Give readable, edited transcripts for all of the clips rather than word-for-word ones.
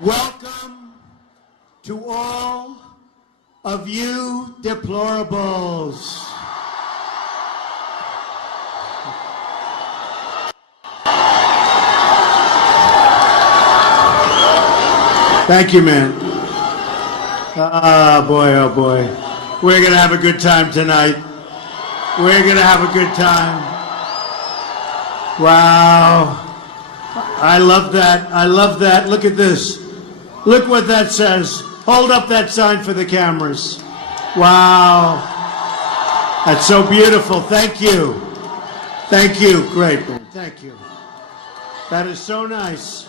Welcome to all of you deplorables. Thank you, man. Oh boy. We're going to have a good time tonight. We're going to have a good time. Wow. I love that. I love that. Look at this. Look what that says. Hold up that sign for the cameras. Wow. That's so beautiful. Thank you. Thank you. Great, man. Thank you. That is so nice.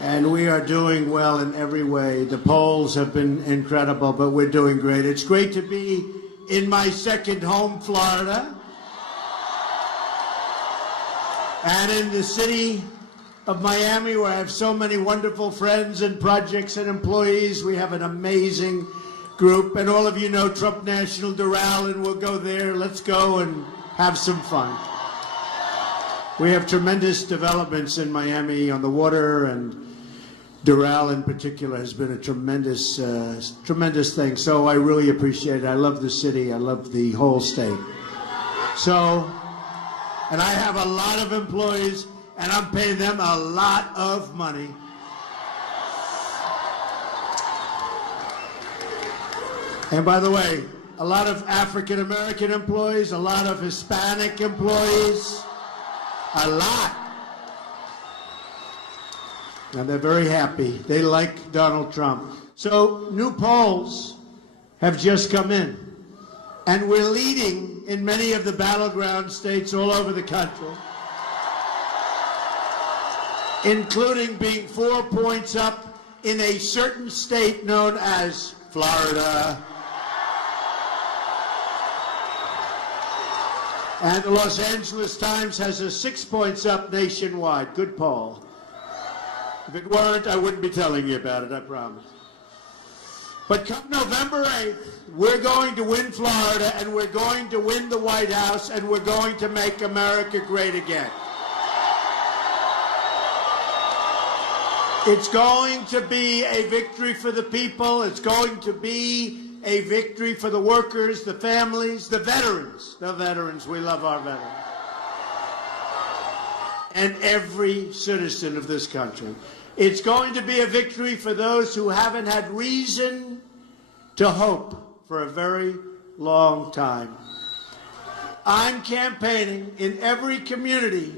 And we are doing well in every way. The polls have been incredible, but we're doing great. It's great to be in my second home, Florida. And in the city of Miami, where I have so many wonderful friends and projects and employees. We have an amazing group. And all of you know Trump National Doral, and we'll go there. Let's go and have some fun. We have tremendous developments in Miami on the water, and Doral in particular has been a tremendous thing. So I really appreciate it. I love the city. I love the whole state. So, and I have a lot of employees, and I'm paying them a lot of money. And by the way, a lot of African-American employees, a lot of Hispanic employees, a lot. And they're very happy. They like Donald Trump. So new polls have just come in. And we're leading in many of the battleground states all over the country, including being 4 points up in a certain state known as Florida. And the Los Angeles Times has a 6 points up nationwide. Good poll. If it weren't, I wouldn't be telling you about it, I promise. But come November 8th, we're going to win Florida, and we're going to win the White House, and we're going to make America great again. It's going to be a victory for the people. It's going to be a victory for the workers, the families, the veterans. The veterans, we love our veterans. And every citizen of this country. It's going to be a victory for those who haven't had reason to hope for a very long time. I'm campaigning in every community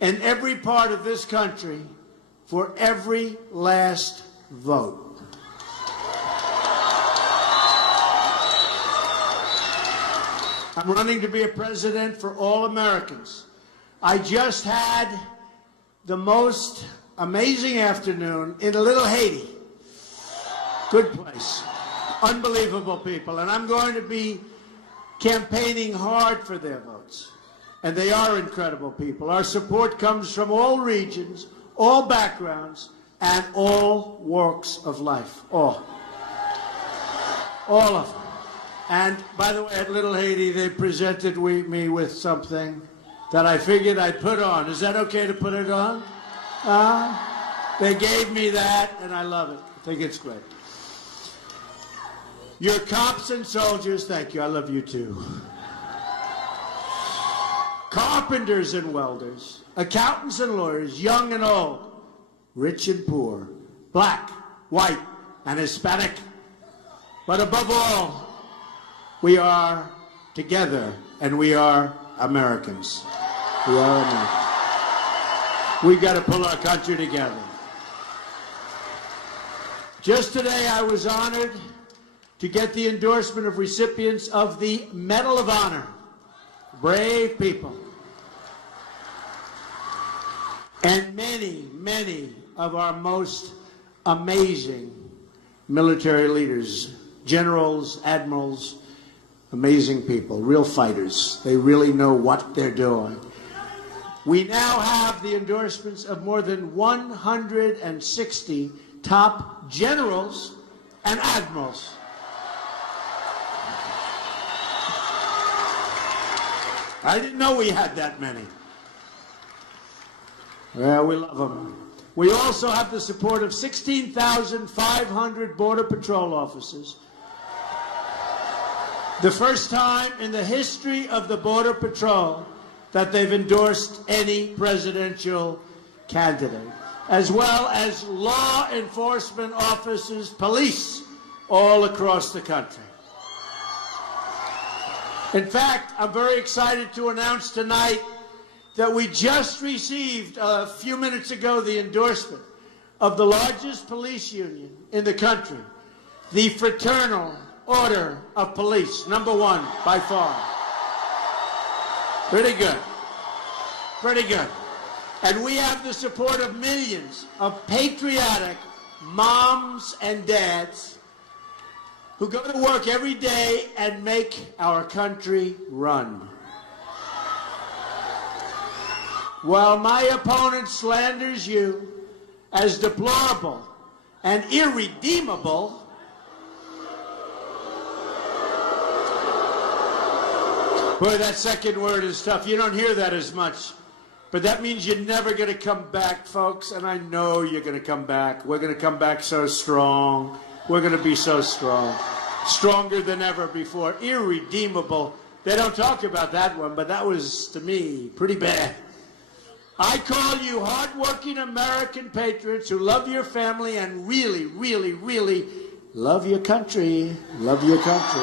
and every part of this country for every last vote. I'm running to be a president for all Americans. I just had the most amazing afternoon in Little Haiti. Good place. Unbelievable people. And I'm going to be campaigning hard for their votes. And they are incredible people. Our support comes from all regions, all backgrounds, and all walks of life. All of them. And by the way, at Little Haiti, they presented me with something that I figured I'd put on. Is that okay to put it on? They gave me that, and I love it. I think it's great. Your cops and soldiers, thank you. I love you too. Carpenters and welders, accountants and lawyers, young and old, rich and poor, black, white, and Hispanic. But above all, we are together, and we are Americans. We are Americans. We've got to pull our country together. Just today, I was honored to get the endorsement of recipients of the Medal of Honor. Brave people. And many, many of our most amazing military leaders, generals, admirals, amazing people, real fighters. They really know what they're doing. We now have the endorsements of more than 160 top generals and admirals. I didn't know we had that many. Well, we love them. We also have the support of 16,500 Border Patrol officers. The first time in the history of the Border Patrol that they've endorsed any presidential candidate, as well as law enforcement officers, police, all across the country. In fact, I'm very excited to announce tonight that we just received a few minutes ago the endorsement of the largest police union in the country, the Fraternal Order of Police, #1 by far. Pretty good. Pretty good. And we have the support of millions of patriotic moms and dads who go to work every day and make our country run. While my opponent slanders you as deplorable and irredeemable, boy, that second word is tough. You don't hear that as much. But that means you're never going to come back, folks. And I know you're going to come back. We're going to come back so strong. We're going to be so strong. Stronger than ever before. Irredeemable. They don't talk about that one, but that was, to me, pretty bad. I call you hardworking American patriots who love your family and really, really, really love your country. Love your country.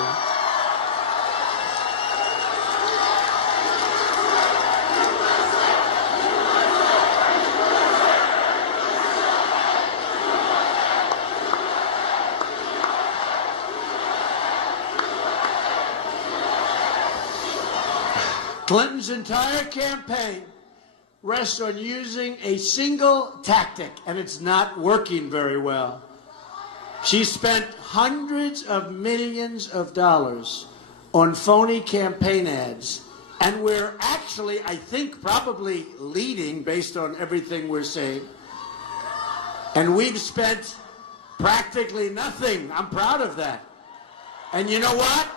Clinton's entire campaign rests on using a single tactic, and it's not working very well. She spent hundreds of millions of dollars on phony campaign ads, and we're actually, I think, probably leading based on everything we're saying. And we've spent practically nothing. I'm proud of that. And you know what?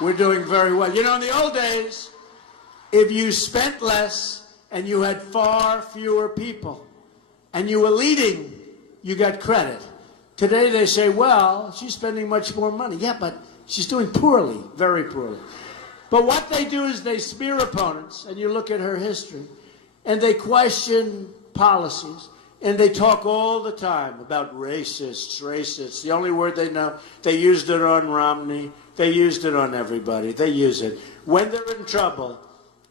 We're doing very well. You know, in the old days, if you spent less and you had far fewer people and you were leading, you got credit. Today they say, well, she's spending much more money. Yeah, but she's doing poorly, very poorly. But what they do is they smear opponents, and you look at her history, and they question policies, and they talk all the time about racists, racists. The only word they know, they used it on Romney. They used it on everybody. They use it. When they're in trouble,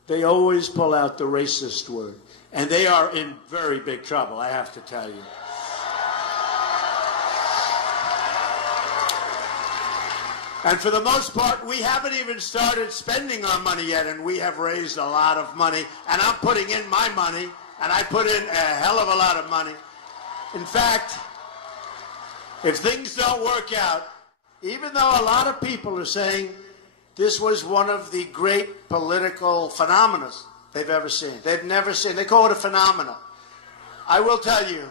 they always pull out the racist word. And they are in very big trouble, I have to tell you. And for the most part, we haven't even started spending our money yet, and we have raised a lot of money. And I'm putting in my money, and I put in a hell of a lot of money. In fact, if things don't work out, even though a lot of people are saying this was one of the great political phenomena they've ever seen. They've never seen. They call it a phenomena. I will tell you,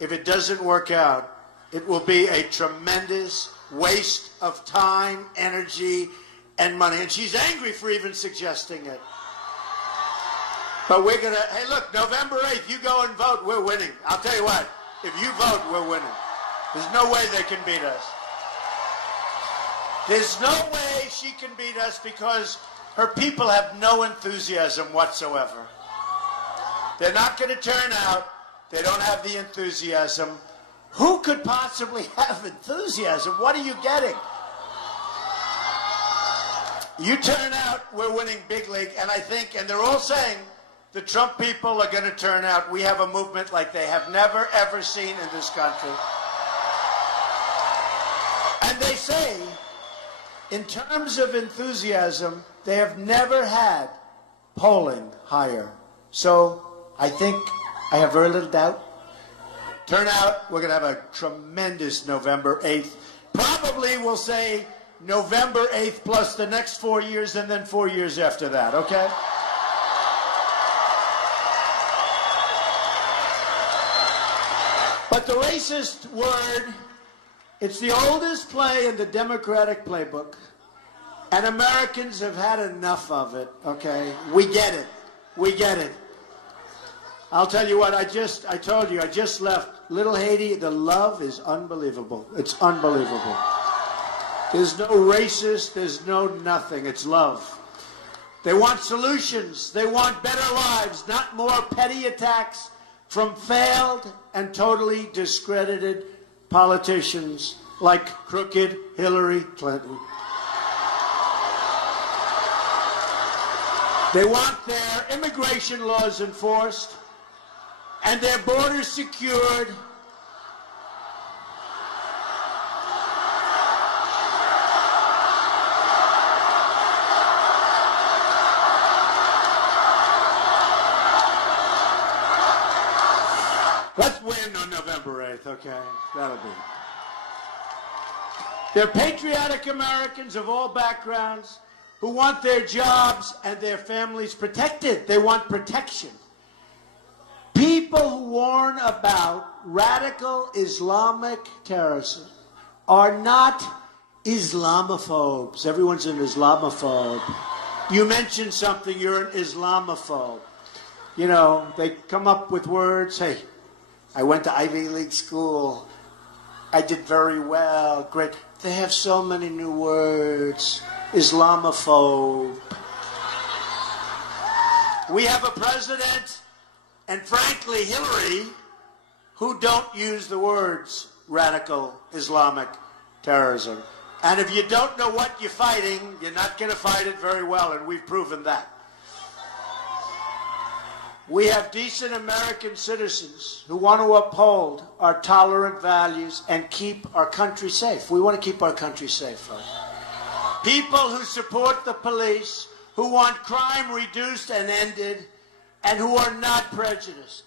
if it doesn't work out, it will be a tremendous waste of time, energy, and money. And she's angry for even suggesting it. But we're going to, hey, look, November 8th, you go and vote, we're winning. I'll tell you what, if you vote, we're winning. There's no way they can beat us. There's no way she can beat us because her people have no enthusiasm whatsoever. They're not going to turn out They don't have the enthusiasm. Who could possibly have enthusiasm? What are you getting? You turn out, we're winning big league, and I think, and they're all saying, the Trump people are going to turn out. We have a movement like they have never, ever seen in this country. And they say, in terms of enthusiasm, they have never had polling higher. So I think I have very little doubt. Turn out, we're going to have a tremendous November 8th. Probably we'll say November 8th plus the next 4 years and then 4 years after that, okay? But the racist word, it's the oldest play in the Democratic playbook, and Americans have had enough of it, okay? We get it. We get it. I'll tell you what, I told you, I just left Little Haiti. The love is unbelievable. It's unbelievable. There's no racist, there's no nothing. It's love. They want solutions. They want better lives, not more petty attacks from failed and totally discredited politicians like crooked Hillary Clinton. They want their immigration laws enforced and their borders secured. Let's win on November 8th, okay? That'll be. They're patriotic Americans of all backgrounds who want their jobs and their families protected. They want protection. People who warn about radical Islamic terrorism are not Islamophobes. Everyone's an Islamophobe. You mention something, you're an Islamophobe. You know, they come up with words, hey, I went to Ivy League school. I did very well. Great. They have so many new words. Islamophobe. We have a president, and frankly, Hillary, who don't use the words radical Islamic terrorism. And if you don't know what you're fighting, you're not going to fight it very well, and we've proven that. We have decent American citizens who want to uphold our tolerant values and keep our country safe. We want to keep our country safe, folks. People who support the police, who want crime reduced and ended, and who are not prejudiced.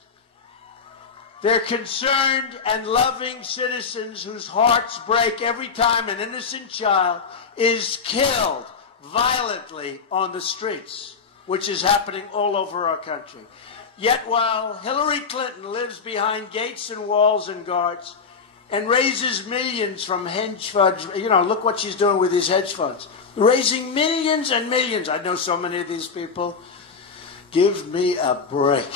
They're concerned and loving citizens whose hearts break every time an innocent child is killed violently on the streets, which is happening all over our country. Yet while Hillary Clinton lives behind gates and walls and guards and raises millions from hedge funds, you know, look what she's doing with these hedge funds. Raising millions and millions. I know so many of these people. Give me a break.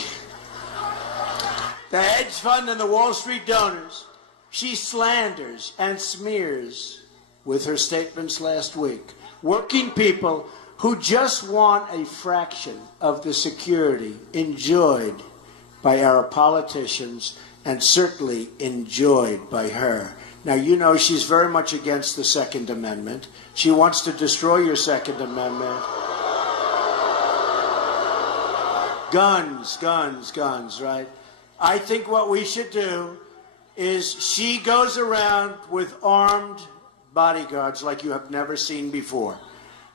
The hedge fund and the Wall Street donors, she slanders and smears with her statements last week. Working people who just want a fraction of the security enjoyed by our politicians and certainly enjoyed by her. Now, you know she's very much against the Second Amendment. She wants to destroy your Second Amendment. Guns, guns, guns, right? I think what we should do is she goes around with armed bodyguards like you have never seen before.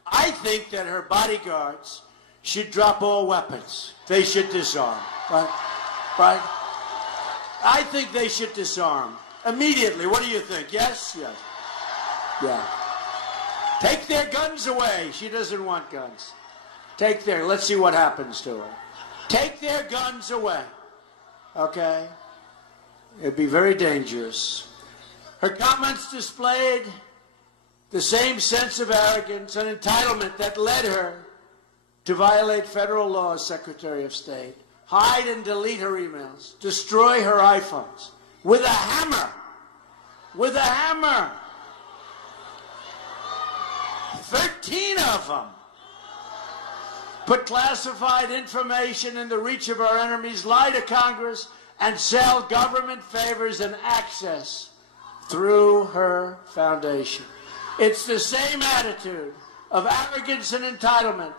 I think that her bodyguards should drop all weapons. They should disarm, right? Right? I think they should disarm immediately. What do you think? Yes? Yes. Yeah. Take their guns away. She doesn't want guns. Let's see what happens to her. Take their guns away. Okay? It'd be very dangerous. Her comments displayed the same sense of arrogance and entitlement that led her to violate federal law as Secretary of State, hide and delete her emails, destroy her iPhones with a hammer. With a hammer. 13 of them. Put classified information in the reach of our enemies, lie to Congress, and sell government favors and access through her foundation. It's the same attitude of arrogance and entitlement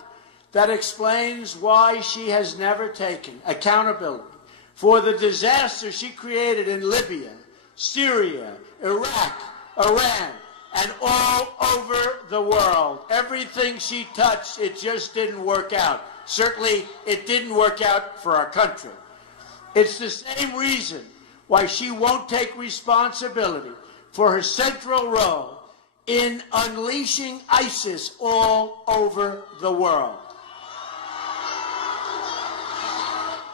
that explains why she has never taken accountability for the disaster she created in Libya, Syria, Iraq, Iran, and all over the world. Everything she touched, it just didn't work out. Certainly, it didn't work out for our country. It's the same reason why she won't take responsibility for her central role in unleashing ISIS all over the world.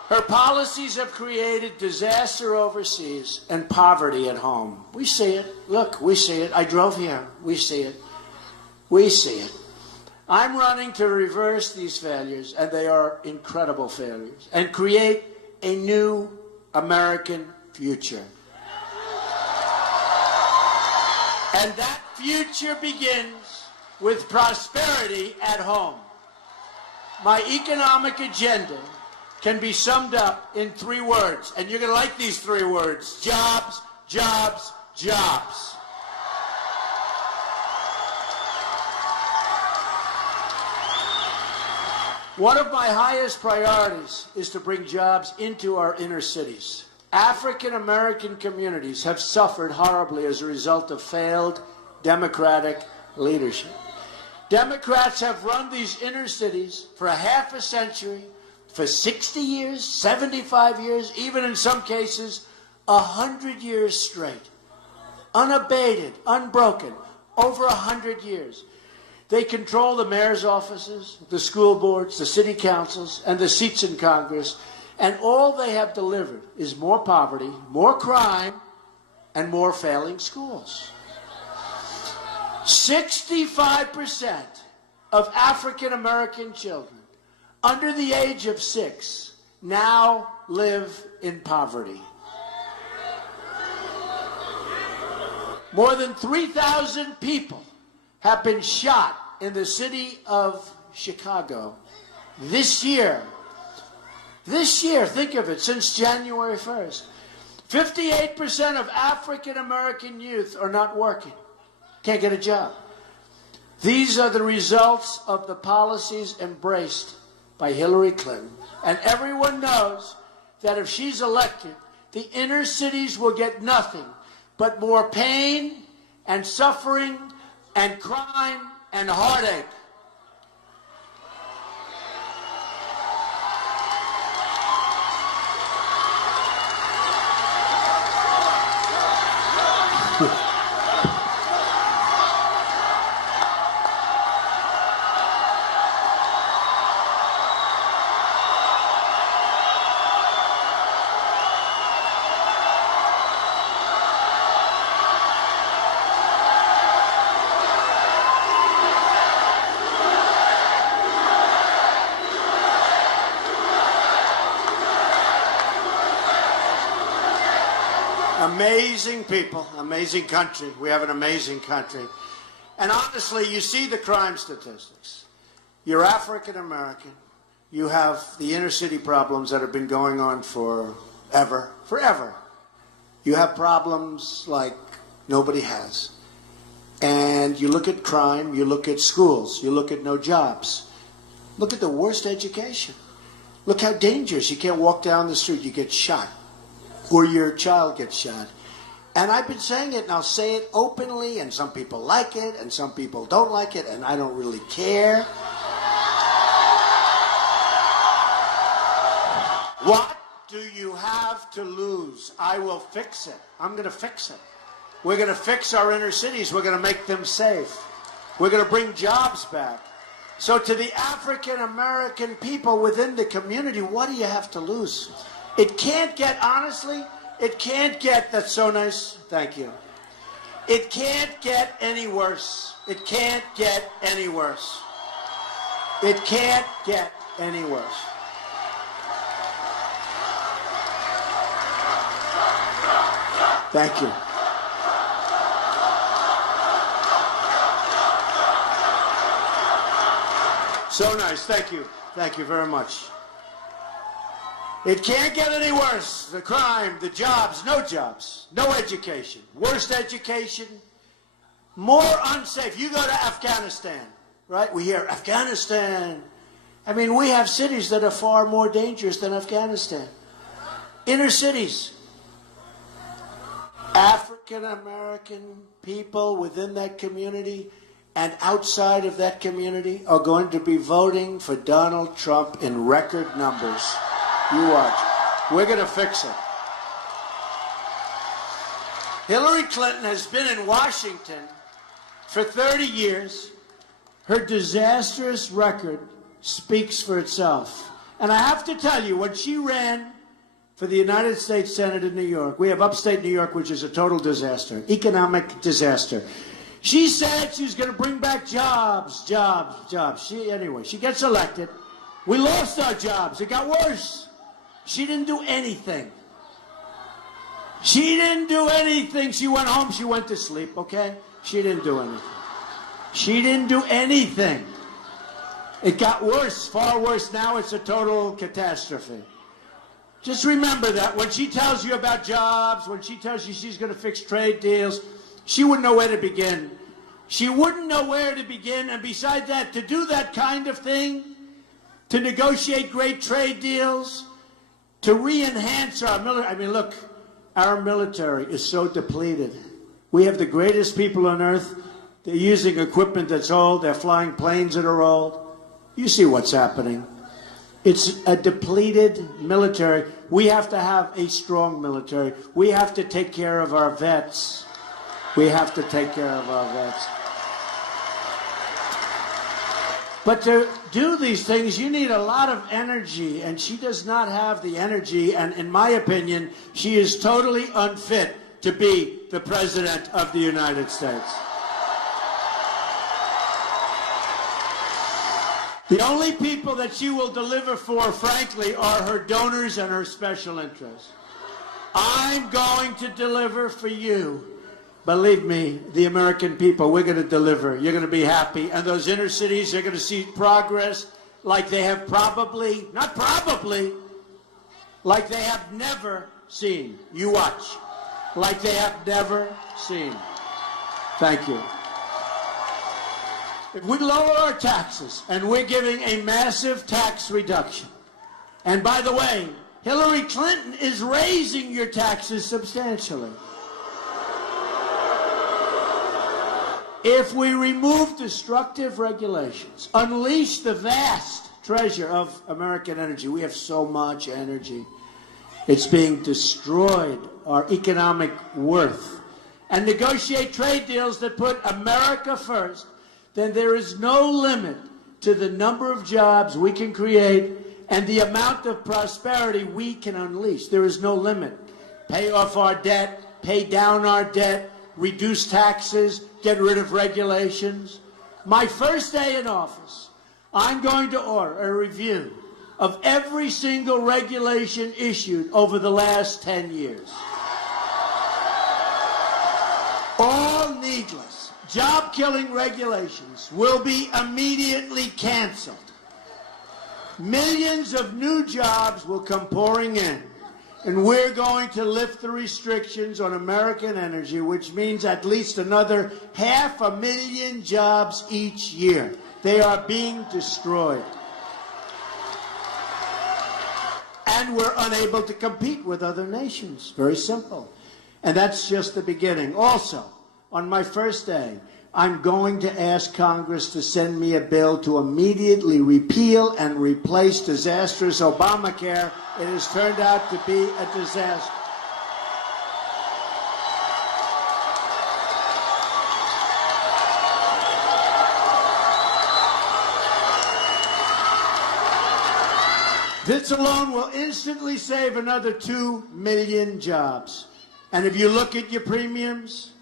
Her policies have created disaster overseas and poverty at home. We see it. Look, we see it. I drove here. We see it. We see it. I'm running to reverse these failures, and they are incredible failures, and create a new American future. And that future begins with prosperity at home. My economic agenda can be summed up in 3 words, and you're going to like these 3 words: jobs, jobs, jobs. One of my highest priorities is to bring jobs into our inner cities. African American communities have suffered horribly as a result of failed Democratic leadership. Democrats have run these inner cities for a half a century, for 60 years, 75 years, even in some cases, 100 years straight. Unabated, unbroken, over 100 years. They control the mayor's offices, the school boards, the city councils, and the seats in Congress, and all they have delivered is more poverty, more crime, and more failing schools. 65% of African American children under the age of 6 now live in poverty. More than 3,000 people have been shot in the city of Chicago this year. This year, think of it, since January 1st. 58% of African American youth are not working, can't get a job. These are the results of the policies embraced by Hillary Clinton. And everyone knows that if she's elected, the inner cities will get nothing but more pain and suffering and crime and heartache. Amazing people, amazing country. We have an amazing country. And honestly, you see the crime statistics. You're African American. You have the inner city problems that have been going on forever. You have problems like nobody has. And you look at crime, you look at schools, you look at no jobs. Look at the worst education. Look how dangerous. You can't walk down the street, you get shot. Or your child gets shot. And I've been saying it, and I'll say it openly, and some people like it, and some people don't like it, and I don't really care. What do you have to lose? I will fix it. I'm going to fix it. We're going to fix our inner cities. We're going to make them safe. We're going to bring jobs back. So to the African American people within the community, what do you have to lose? It can't get, honestly, it can't get, that's so nice, thank you. It can't get any worse. It can't get any worse. It can't get any worse. Thank you. So nice, thank you. Thank you very much. It can't get any worse. The crime, the jobs, no education, worst education, more unsafe. You go to Afghanistan, right? We hear Afghanistan. I mean, we have cities that are far more dangerous than Afghanistan. Inner cities. African American people within that community and outside of that community are going to be voting for Donald Trump in record numbers. You watch. We're going to fix it. Hillary Clinton has been in Washington for 30 years. Her disastrous record speaks for itself. And I have to tell you, when she ran for the United States Senate in New York, we have upstate New York, which is a total disaster, economic disaster. She said she was going to bring back jobs. Anyway, she gets elected. We lost our jobs. It got worse. She didn't do anything. She didn't do anything. She went home. She went to sleep, okay? She didn't do anything. She didn't do anything. It got worse, far worse. Now it's a total catastrophe. Just remember that when she tells you about jobs, when she tells you she's going to fix trade deals, she wouldn't know where to begin. She wouldn't know where to begin. And besides that, to do that kind of thing, to negotiate great trade deals, to re-enhance our military. I mean, look, our military is so depleted. We have the greatest people on earth. They're using equipment that's old. They're flying planes that are old. You see what's happening. It's a depleted military. We have to have a strong military. We have to take care of our vets. We have to take care of our vets. But to do these things, you need a lot of energy, and she does not have the energy, and in my opinion, she is totally unfit to be the President of the United States. The only people that she will deliver for, frankly, are her donors and her special interests. I'm going to deliver for you. Believe me, the American people, we're going to deliver. You're going to be happy. And those inner cities, you're going to see progress like they have like they have never seen. You watch. Like they have never seen. Thank you. If we lower our taxes, and we're giving a massive tax reduction, and by the way, Hillary Clinton is raising your taxes substantially. If we remove destructive regulations, unleash the vast treasure of American energy, we have so much energy. It's being destroyed, our economic worth, and negotiate trade deals that put America first, then there is no limit to the number of jobs we can create and the amount of prosperity we can unleash. There is no limit. Pay off our debt, pay down our debt, reduce taxes, get rid of regulations. My first day in office, I'm going to order a review of every single regulation issued over the last 10 years. All needless, job-killing regulations will be immediately canceled. Millions of new jobs will come pouring in. And we're going to lift the restrictions on American energy, which means at least another 500,000 jobs each year. They are being destroyed. And we're unable to compete with other nations. Very simple. And that's just the beginning. Also, on my first day, I'm going to ask Congress to send me a bill to immediately repeal and replace disastrous Obamacare. It has turned out to be a disaster. This alone will instantly save another 2 million jobs. And if you look at your premiums,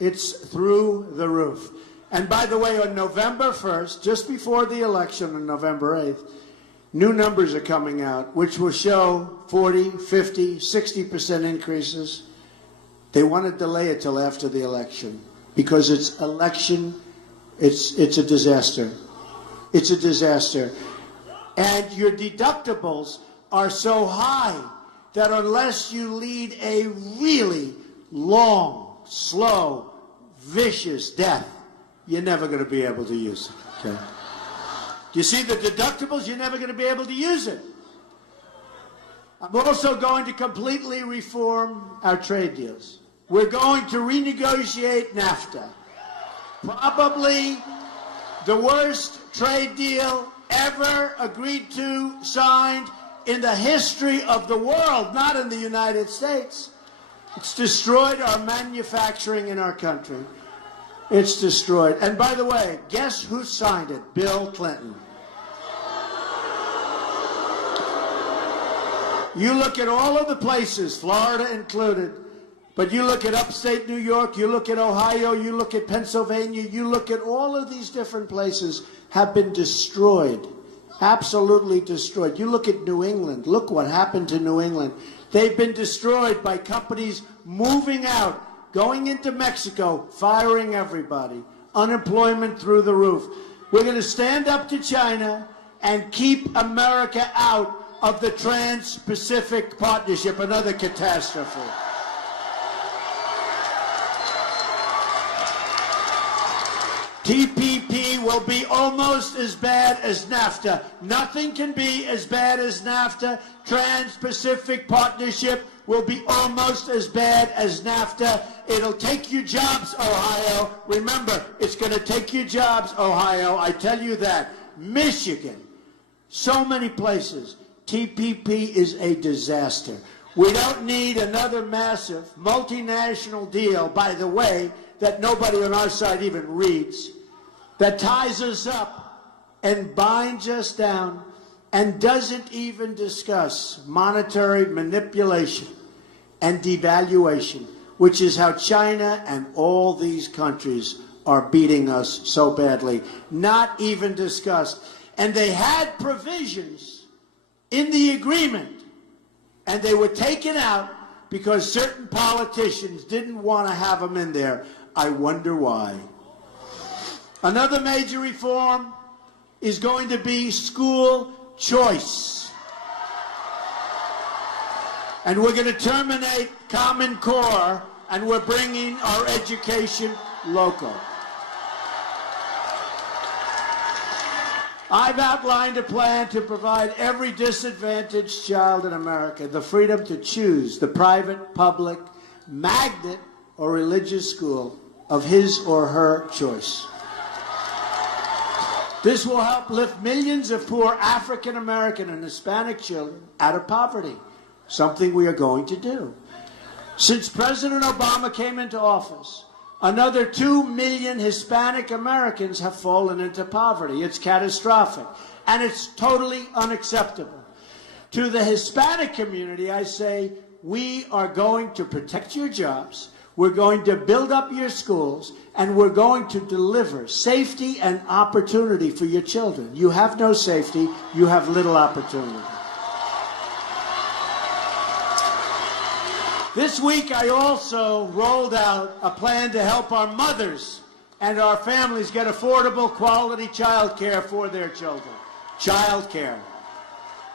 it's through the roof. And by the way, on November 1st, just before the election on November 8th, new numbers are coming out, which will show 40, 50, 60% increases. They want to delay it till after the election because it's election, it's a disaster. It's a disaster. And your deductibles are so high that unless you lead a really long, slow, vicious death, you're never going to be able to use it. Okay? You see the deductibles, you're never going to be able to use it. I'm also going to completely reform our trade deals. We're going to renegotiate NAFTA. Probably the worst trade deal ever agreed to, signed in the history of the world, not in the United States. It's destroyed our manufacturing in our country. It's destroyed. And by the way, guess who signed it? Bill Clinton. You look at all of the places, Florida included, but you look at upstate New York, you look at Ohio, you look at Pennsylvania, you look at all of these different places have been destroyed, absolutely destroyed. You look at New England, look what happened to New England. They've been destroyed by companies moving out, going into Mexico, firing everybody, unemployment through the roof. We're going to stand up to China and keep America out of the Trans-Pacific Partnership, another catastrophe. TPP will be almost as bad as NAFTA. Nothing can be as bad as NAFTA. Trans-Pacific Partnership will be almost as bad as NAFTA. It'll take your jobs, Ohio. Remember, it's going to take your jobs, Ohio. I tell you that. Michigan, so many places. TPP is a disaster. We don't need another massive multinational deal, by the way, that nobody on our side even reads, that ties us up and binds us down and doesn't even discuss monetary manipulation and devaluation, which is how China and all these countries are beating us so badly. Not even discussed. And they had provisions in the agreement, and they were taken out because certain politicians didn't want to have them in there. I wonder why. Another major reform is going to be school choice. And we're going to terminate Common Core, and we're bringing our education local. I've outlined a plan to provide every disadvantaged child in America the freedom to choose the private, public, magnet, or religious school of his or her choice. This will help lift millions of poor African American and Hispanic children out of poverty, something we are going to do. Since President Obama came into office, another 2 million Hispanic Americans have fallen into poverty. It's catastrophic, and it's totally unacceptable. To the Hispanic community, I say, we are going to protect your jobs, we're going to build up your schools, and we're going to deliver safety and opportunity for your children. You have no safety, you have little opportunity. This week, I also rolled out a plan to help our mothers and our families get affordable, quality child care for their children. Child care.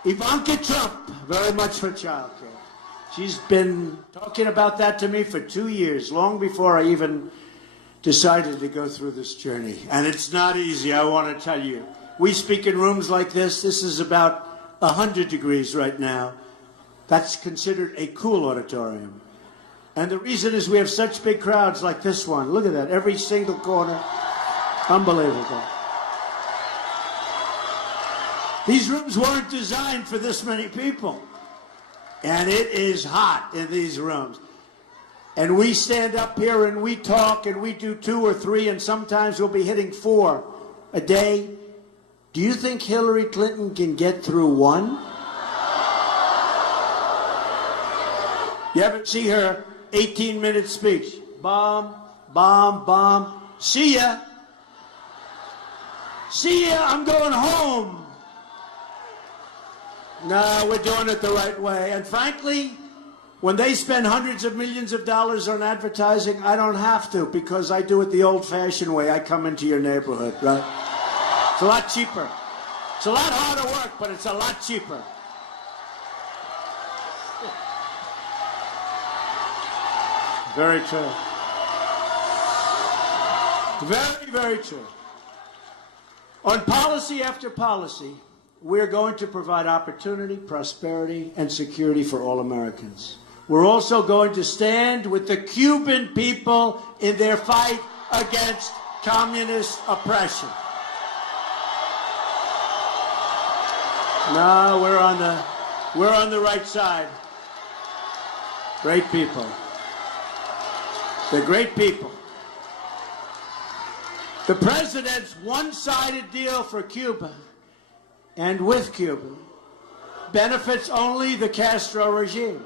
Ivanka Trump, very much for child care. She's been talking about that to me for 2 years, long before I even decided to go through this journey. And it's not easy, I want to tell you. We speak in rooms like this. This is about 100 degrees right now. That's considered a cool auditorium. And the reason is we have such big crowds like this one. Look at that, every single corner. Unbelievable. These rooms weren't designed for this many people. And it is hot in these rooms. And we stand up here and we talk and we do 2 or 3 and sometimes we'll be hitting 4 a day. Do you think Hillary Clinton can get through 1? You ever see her 18-minute speech? Bomb, bomb, bomb. See ya. See ya, I'm going home. No, we're doing it the right way. And frankly, when they spend hundreds of millions of dollars on advertising, I don't have to because I do it the old-fashioned way. I come into your neighborhood, right? It's a lot cheaper. It's a lot harder work, but it's a lot cheaper. Very true. Very, very true. On policy after policy, we're going to provide opportunity, prosperity, and security for all Americans. We're also going to stand with the Cuban people in their fight against communist oppression. No, we're on the right side. Great people. They're great people. The president's one-sided deal for Cuba and with Cuba benefits only the Castro regime.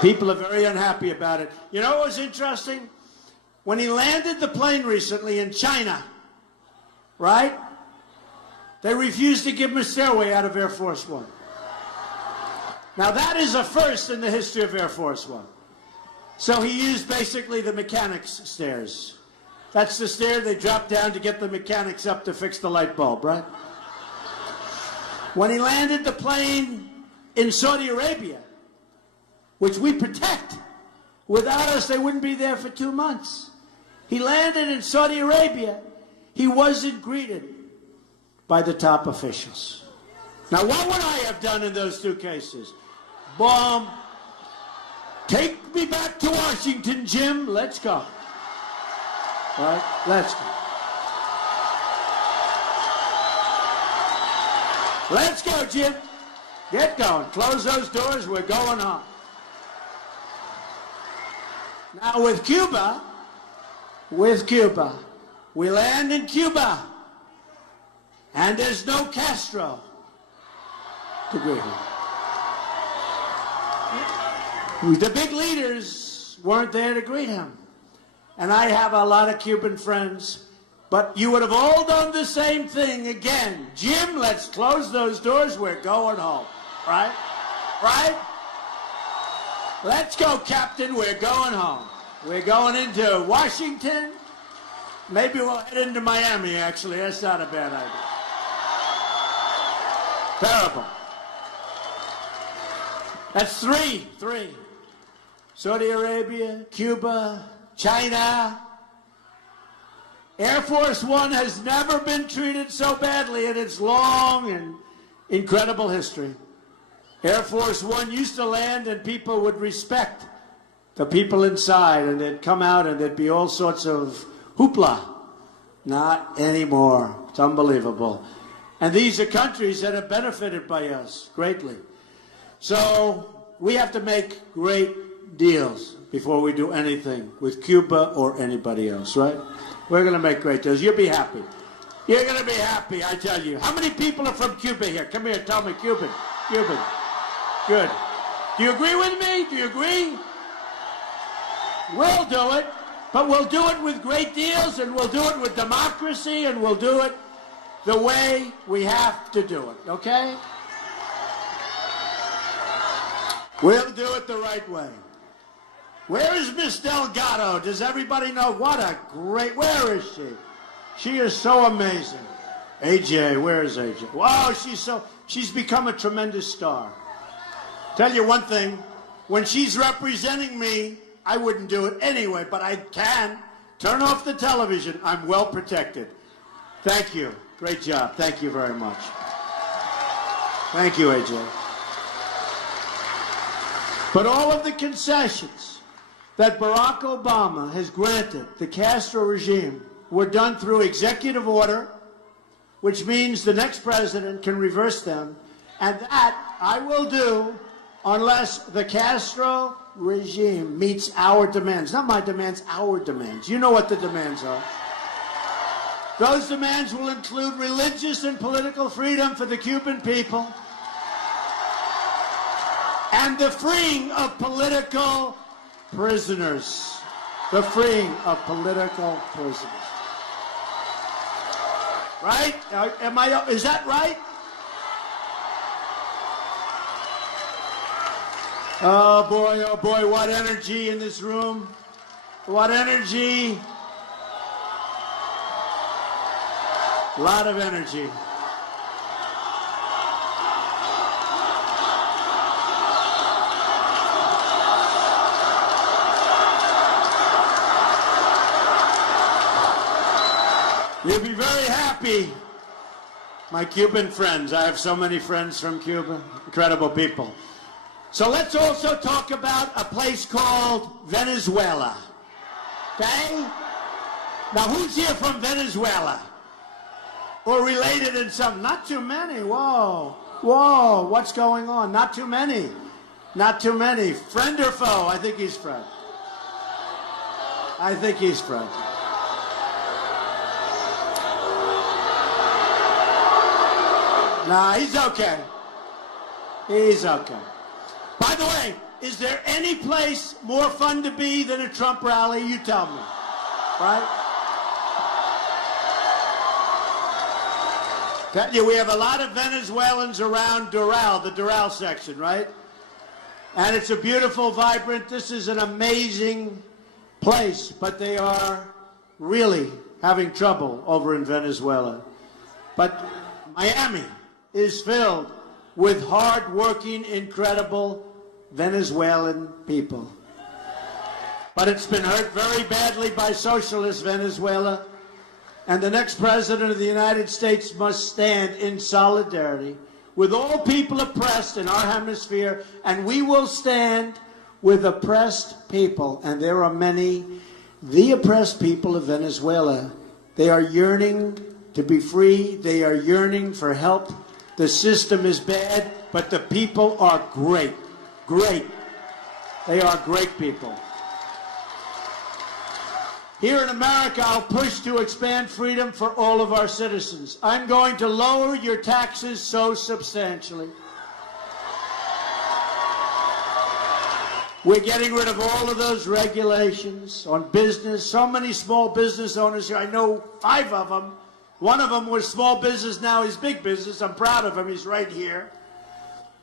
People are very unhappy about it. You know what was interesting? When he landed the plane recently in China, right? They refused to give him a stairway out of Air Force One. Now that is a first in the history of Air Force One. So he used basically the mechanics stairs. That's the stair they drop down to get the mechanics up to fix the light bulb, right? When he landed the plane in Saudi Arabia, which we protect, without us they wouldn't be there for 2 months. He landed in Saudi Arabia. He wasn't greeted by the top officials. Now, what would I have done in those 2 cases? Boom. Take me back to Washington, Jim. Let's go. All right? Let's go. Let's go, Jim. Get going. Close those doors. We're going home. Now, with Cuba, we land in Cuba, and there's no Castro to greet him. The big leaders weren't there to greet him. And I have a lot of Cuban friends, but you would have all done the same thing again. Jim, let's close those doors. We're going home. Right? Right? Let's go, Captain. We're going home. We're going into Washington. Maybe we'll head into Miami, actually. That's not a bad idea. Terrible. That's three. Saudi Arabia, Cuba, China. Air Force One has never been treated so badly in its long and incredible history. Air Force One used to land and people would respect the people inside, and they'd come out and there'd be all sorts of hoopla. Not anymore. It's unbelievable. And these are countries that have benefited by us greatly. So we have to make great deals before we do anything with Cuba or anybody else, right? We're going to make great deals. You'll be happy. You're going to be happy, I tell you. How many people are from Cuba here? Come here, tell me. Cuban. Good. Do you agree with me? Do you agree? We'll do it, but we'll do it with great deals, and we'll do it with democracy, and we'll do it the way we have to do it, okay? We'll do it the right way. Where is Miss Delgado? Does everybody know? What a great, where is she? She is so amazing. AJ, where is AJ? Wow, she's become a tremendous star. Tell you one thing, when she's representing me, I wouldn't do it anyway, but I can. Turn off the television. I'm well protected. Thank you. Great job. Thank you very much. Thank you, AJ. But all of the concessions that Barack Obama has granted the Castro regime were done through executive order, which means the next president can reverse them, and that I will do unless the Castro regime meets our demands. Not my demands, our demands. You know what the demands are. Those demands will include religious and political freedom for the Cuban people and the freeing of political prisoners. The freeing of political prisoners. Right? Is that right? Oh boy, what energy in this room. What energy. A lot of energy. You'll be very happy. My Cuban friends. I have so many friends from Cuba. Incredible people. So let's also talk about a place called Venezuela. Okay? Now, who's here from Venezuela? Or related in some? Not too many. Whoa. Whoa. What's going on? Not too many. Not too many. Friend or foe? I think he's friend. I think he's friend. Nah, he's okay. He's okay. By the way, is there any place more fun to be than a Trump rally? You tell me. Right? We have a lot of Venezuelans around Doral, the Doral section, right? And it's a beautiful, vibrant, this is an amazing place, but they are really having trouble over in Venezuela. But Miami is filled with hard-working, incredible Venezuelan people. But it's been hurt very badly by socialist Venezuela, and the next president of the United States must stand in solidarity with all people oppressed in our hemisphere, and we will stand with oppressed people, and there are many. The oppressed people of Venezuela, they are yearning to be free, they are yearning for help. The system is bad, but the people are great. Great. They are great people. Here in America, I'll push to expand freedom for all of our citizens. I'm going to lower your taxes so substantially. We're getting rid of all of those regulations on business. So many small business owners here. I know 5 of them. One of them was small business, now he's big business. I'm proud of him, he's right here.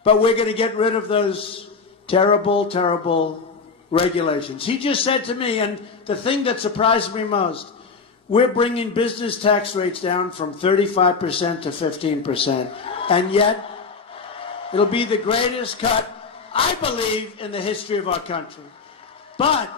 But we're going to get rid of those terrible, terrible regulations. He just said to me, and the thing that surprised me most, we're bringing business tax rates down from 35% to 15%. And yet, it'll be the greatest cut, I believe, in the history of our country. But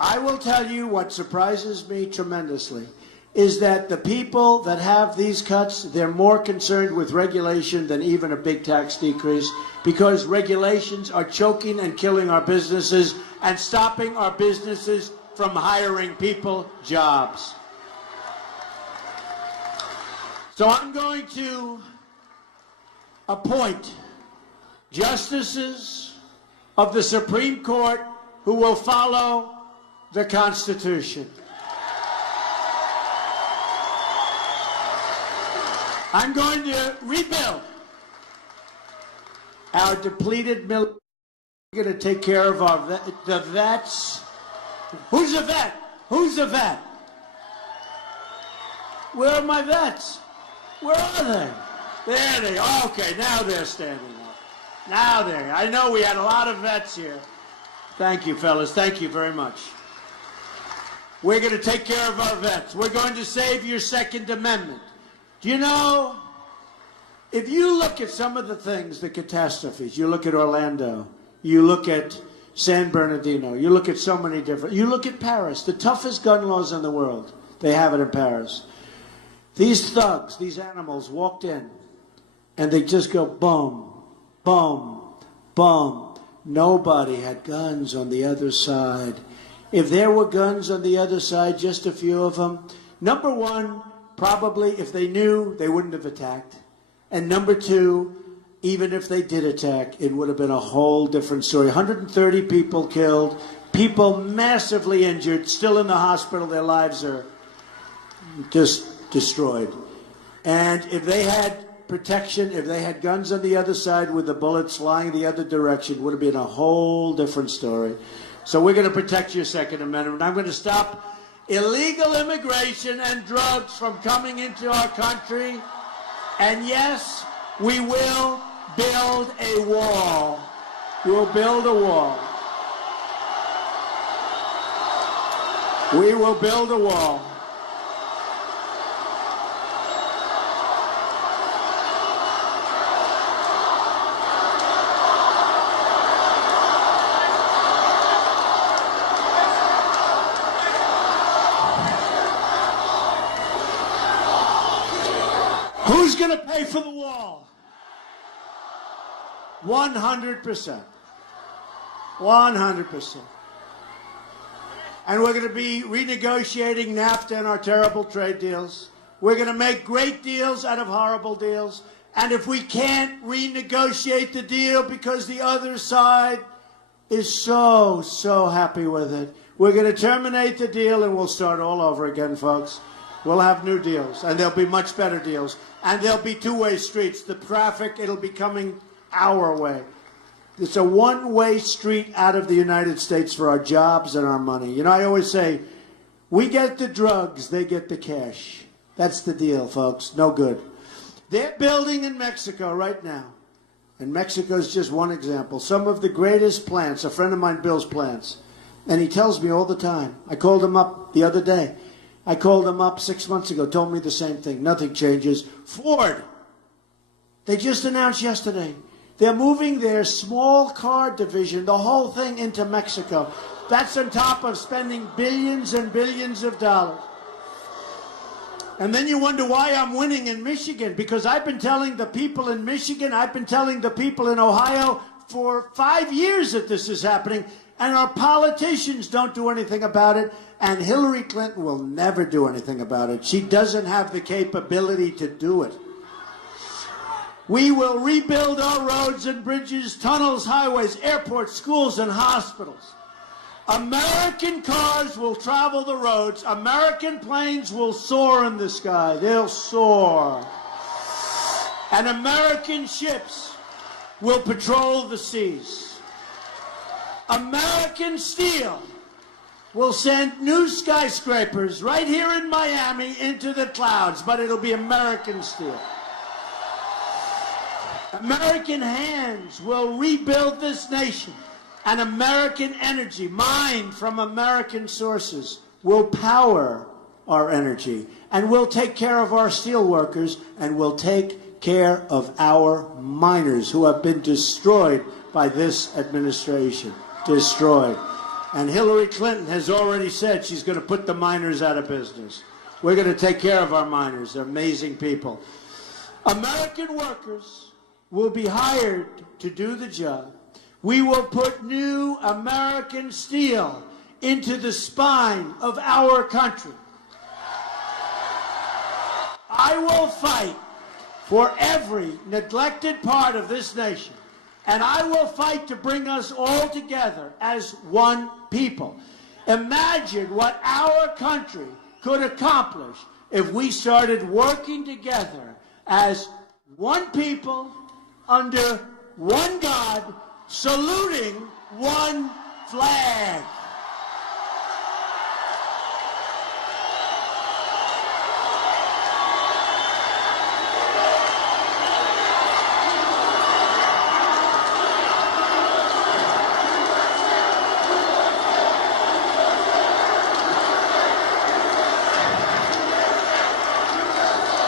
I will tell you what surprises me tremendously is that the people that have these cuts, they're more concerned with regulation than even a big tax decrease, because regulations are choking and killing our businesses and stopping our businesses from hiring people jobs. So I'm going to appoint justices of the Supreme Court who will follow the Constitution. I'm going to rebuild our depleted military. We're going to take care of the vets. Who's a vet? Who's a vet? Where are my vets? Where are they? There they are. Okay, now they're standing up. Now they're. I know we had a lot of vets here. Thank you, fellas. Thank you very much. We're going to take care of our vets. We're going to save your Second Amendment. Do you know, if you look at some of the things, the catastrophes, you look at Orlando, you look at San Bernardino, you look at so many different, you look at Paris, the toughest gun laws in the world, they have it in Paris. These thugs, these animals walked in, and they just go boom, boom, boom. Nobody had guns on the other side. If there were guns on the other side, just a few of them, number one, probably, if they knew, they wouldn't have attacked. And number two, even if they did attack, it would have been a whole different story. 130 people killed, people massively injured, still in the hospital. Their lives are just destroyed. And if they had protection, if they had guns on the other side with the bullets flying the other direction, it would have been a whole different story. So we're going to protect your Second Amendment. I'm going to stop illegal immigration and drugs from coming into our country. And yes, we will build a wall. We'll build a wall. We will build a wall. Who's going to pay for the wall? 100%. 100%. And we're going to be renegotiating NAFTA and our terrible trade deals. We're going to make great deals out of horrible deals. And if we can't renegotiate the deal because the other side is so happy with it, we're going to terminate the deal and we'll start all over again, folks. We'll have new deals, and there'll be much better deals. And there'll be two-way streets. The traffic, it'll be coming our way. It's a one-way street out of the United States for our jobs and our money. You know, I always say, we get the drugs, they get the cash. That's the deal, folks. No good. They're building in Mexico right now. And Mexico is just one example. Some of the greatest plants, a friend of mine builds plants. And he tells me all the time. I called him up the other day. I called him up 6 months ago, told me the same thing. Nothing changes. Ford, they just announced yesterday, they're moving their small car division, the whole thing, into Mexico. That's on top of spending billions and billions of dollars. And then you wonder why I'm winning in Michigan, because I've been telling the people in Michigan, I've been telling the people in Ohio for 5 years that this is happening, and our politicians don't do anything about it, and Hillary Clinton will never do anything about it. She doesn't have the capability to do it. We will rebuild our roads and bridges, tunnels, highways, airports, schools, and hospitals. American cars will travel the roads. American planes will soar in the sky. They'll soar. And American ships will patrol the seas. American steel will send new skyscrapers right here in Miami into the clouds, but it'll be American steel. American hands will rebuild this nation, and American energy, mined from American sources, will power our energy, and we'll take care of our steel workers, and we'll take care of our miners who have been destroyed by this administration. Destroyed. And Hillary Clinton has already said she's going to put the miners out of business. We're going to take care of our miners. They're amazing people. American workers will be hired to do the job. We will put new American steel into the spine of our country. I will fight for every neglected part of this nation, and I will fight to bring us all together as one people. Imagine what our country could accomplish if we started working together as one people, under one God, saluting one flag.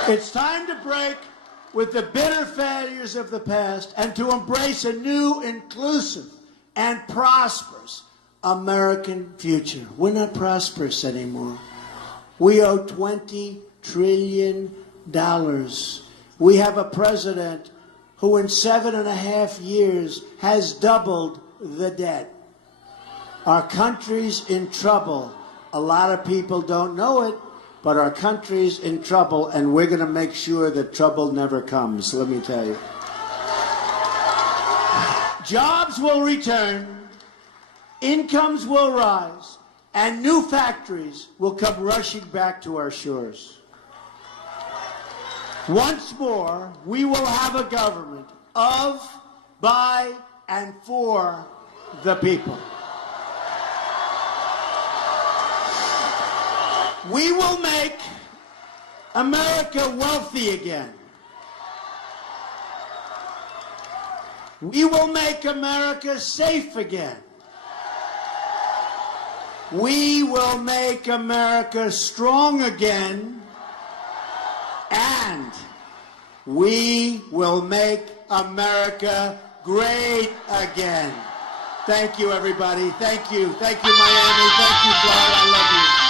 It's time to break with the bitter failures of the past and to embrace a new, inclusive, and prosperous American future. We're not prosperous anymore. We owe $20 trillion. We have a president who in 7.5 years has doubled the debt. Our country's in trouble. A lot of people don't know it, but our country's in trouble, and we're going to make sure that trouble never comes, let me tell you. Jobs will return, incomes will rise, and new factories will come rushing back to our shores. Once more, we will have a government of, by, and for the people. We will make America wealthy again. We will make America safe again. We will make America strong again. And we will make America great again. Thank you, everybody. Thank you. Thank you, Miami. Thank you, Florida. I love you.